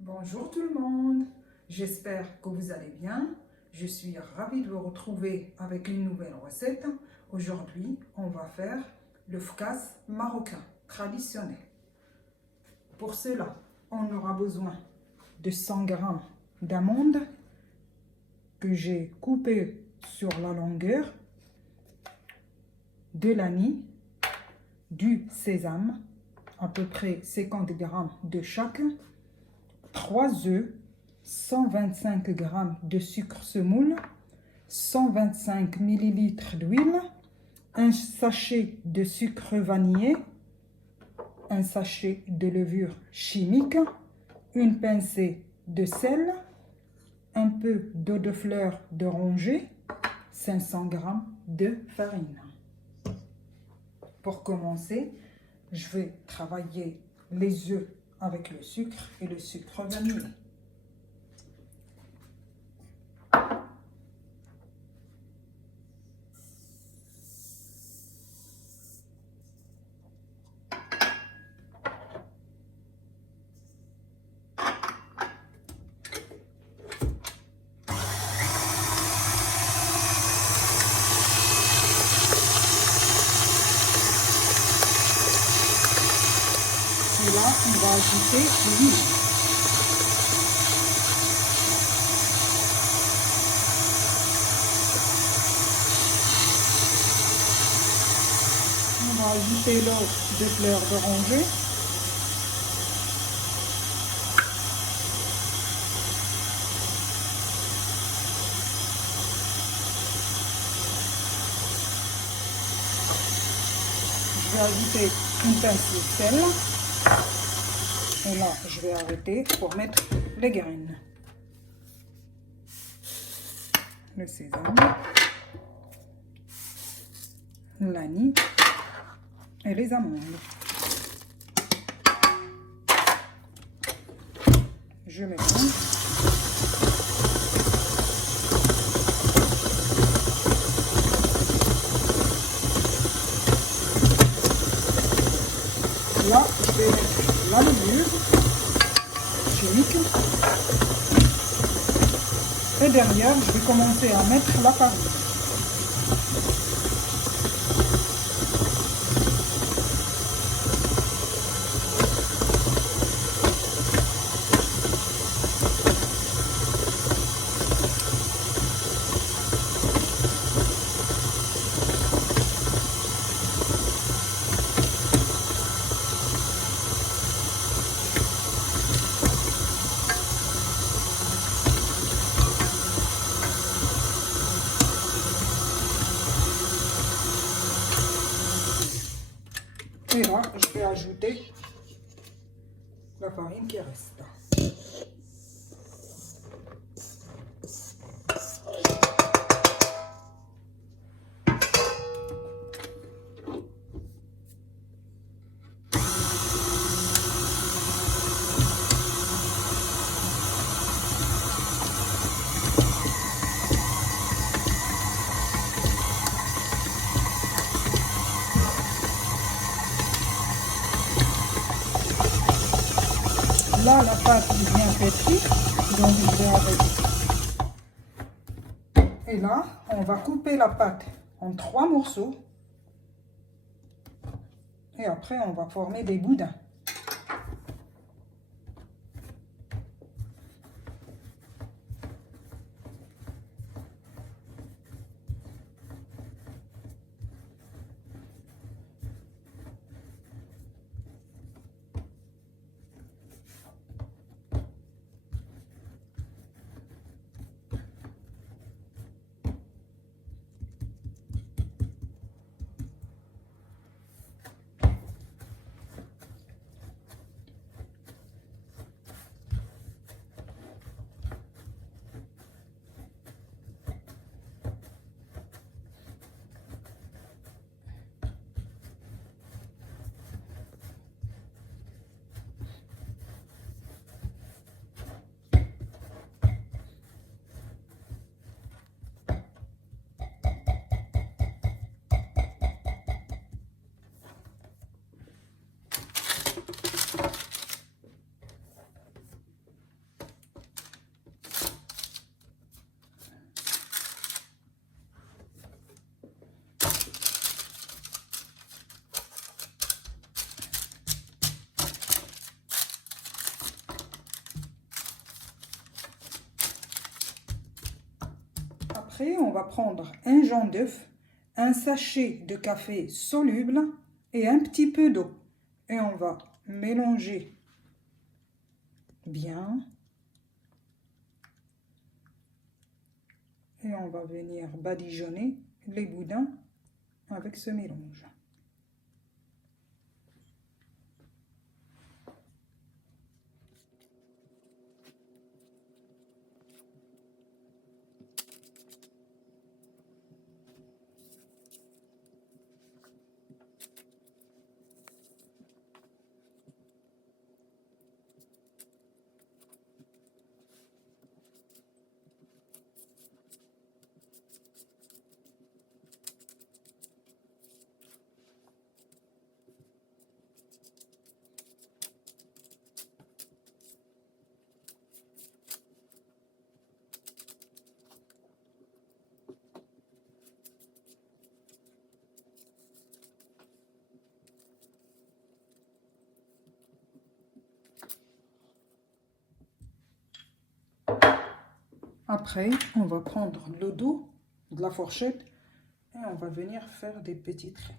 Bonjour tout le monde, j'espère que vous allez bien. Je suis ravie de vous retrouver avec une nouvelle recette. Aujourd'hui, on va faire le fkass marocain traditionnel. Pour cela, on aura besoin de 100 g d'amandes que j'ai coupées sur la longueur, de l'anis, du sésame, à peu près 50 g de chaque, 3 œufs, 125 g de sucre semoule, 125 ml d'huile, un sachet de sucre vanillé, un sachet de levure chimique, une pincée de sel, un peu d'eau de fleur d'oranger, 500 g de farine. Pour commencer, je vais travailler les œufs avec le sucre et le sucre vanillé. Et là, on va ajouter l'huile. On va ajouter l'eau de fleur d'oranger. Je vais ajouter une pincée de sel. Et là, je vais arrêter pour mettre les graines. Le sésame, l'anis et les amandes. Je mélange. Là, je vais mettre la levure chimique. Et derrière, je vais commencer à mettre la farine. Et là, je vais ajouter la farine qui reste. Là, la pâte est bien pétrie, donc je vais arrêter. Et là, on va couper la pâte en 3 morceaux. Et après, on va former des boudins. Après, on va prendre un jaune d'œuf, un sachet de café soluble et un petit peu d'eau. Et on va mélanger bien. Et on va venir badigeonner les boudins avec ce mélange. Après, on va prendre le dos de la fourchette et on va venir faire des petits traits.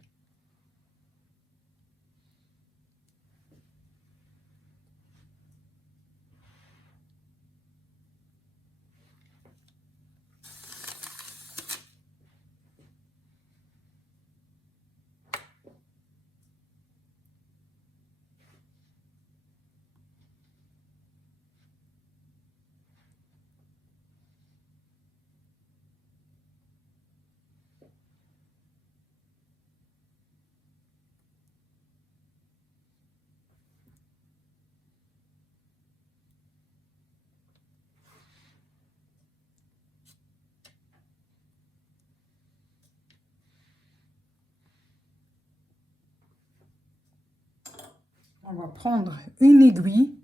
On va prendre une aiguille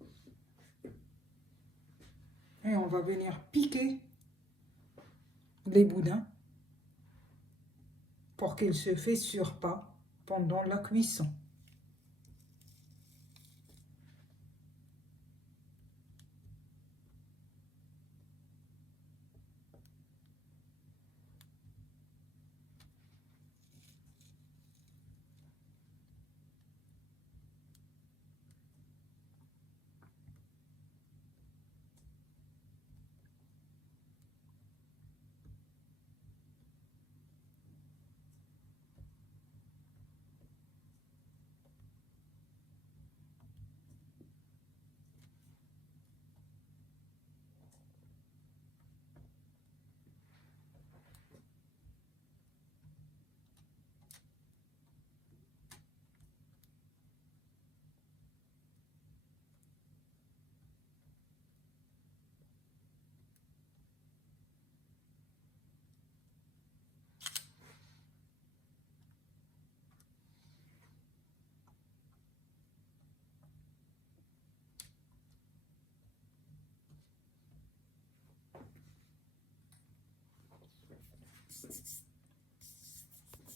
et on va venir piquer les boudins pour qu'ils ne se fissurent pas pendant la cuisson.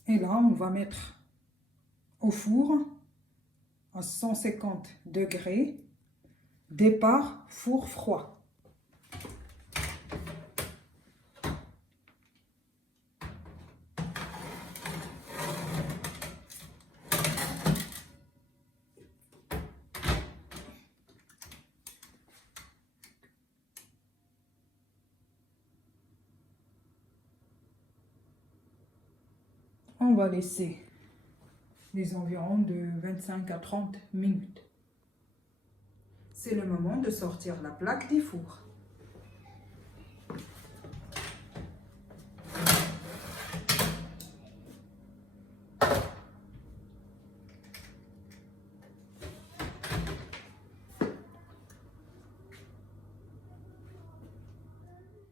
Et là, on va mettre au four à 150 degrés, départ four froid. On va laisser les environs de 25 à 30 minutes. C'est le moment de sortir la plaque du four.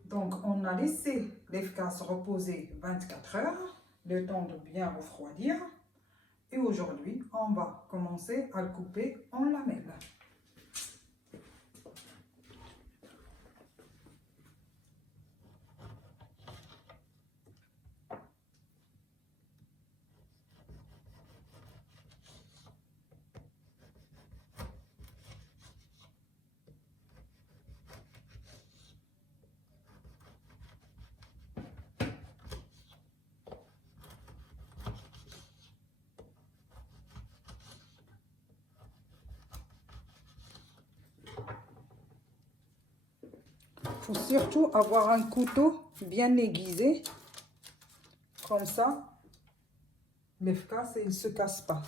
Donc, on a laissé l'efficace reposer 24 heures, le temps de bien refroidir. Et aujourd'hui, on va commencer à le couper en lamelles. Il faut surtout avoir un couteau bien aiguisé. Comme ça, l'efficace, il ne se casse pas.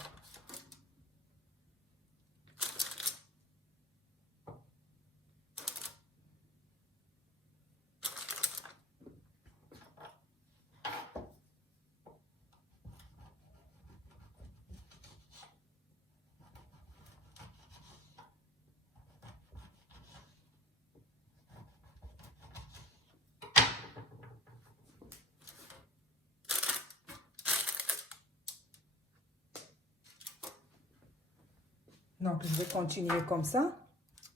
Donc, je vais continuer comme ça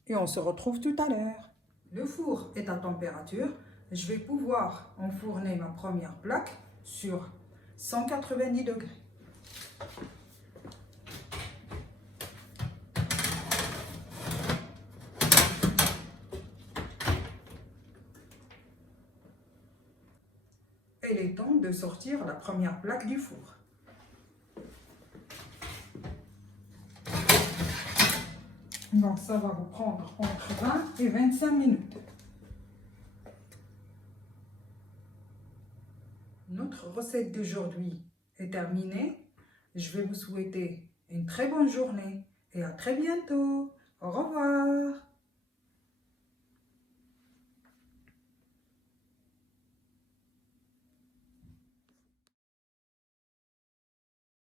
et on se retrouve tout à l'heure. Le four est à température. Je vais pouvoir enfourner ma première plaque sur 190 degrés. Il est temps de sortir la première plaque du four. Donc ça va vous prendre entre 20 et 25 minutes. Notre recette d'aujourd'hui est terminée. Je vais vous souhaiter une très bonne journée et à très bientôt. Au revoir.